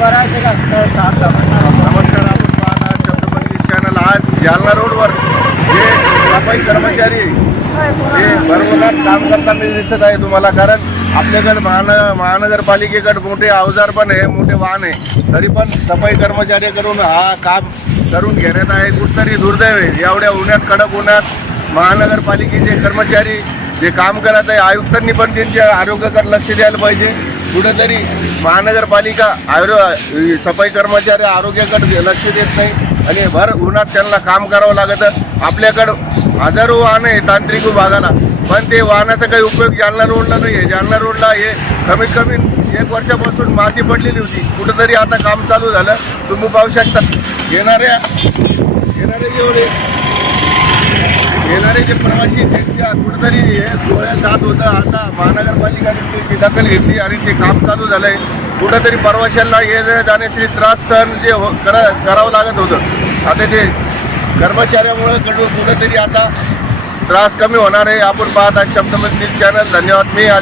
नमस्कार आपण पाहत आहात छत्रपती चॅनल. आज जालना रोडवर जे सफाई कर्मचारी हे भरभरात काम करताना दिसत आहे तुम्हाला. कारण आपल्याकडे महान महानगरपालिकेकडे मोठे अवजार पण आहे मोठे वाहन आहे. तरी पण सफाई कर्मचाऱ्याकडून हा काम करून घेण्यात आहे. कुठतरी दुर्दैव आहे. एवढ्या उन्हात कडक उन्हात महानगरपालिकेचे कर्मचारी जे काम करत आहे आयुक्तांनी पण त्यांच्या आरोग्याकडे लक्ष द्यायला पाहिजे. कुठेतरी महानगरपालिका आयुर् सफाई कर्मचारी आरोग्याकडे लक्ष देत नाही आणि भर उन्हात त्यांना काम करावं लागतं. आपल्याकडं हजारो वाहन आहे तांत्रिक विभागाला. पण ते वाहनाचा काही उपयोग जालना रोडला नाही आहे. जालना रोडला हे कमीत कमी एक वर्षापासून माती पडलेली होती. कुठेतरी आता काम चालू झालं. तुम्ही पाहू शकता. येणाऱ्या येणारे जेवढे येणारे जे प्रवासी त्यांच्या कुठेतरी हे डोळ्यात जात होतं. आता महानगरपालिकाने त्याची दखल घेतली आणि ते काम चालू झालंय. कुठेतरी प्रवाशांना येण्या जाण्याची त्रास सहन जे हो करा करावं लागत होतं. आता ते कर्मचाऱ्यामुळे कडून कुठेतरी आता त्रास कमी होणार आहे. आपण पाहत आहे शब्दमंत्री चॅनल धन्यवाद. मी आज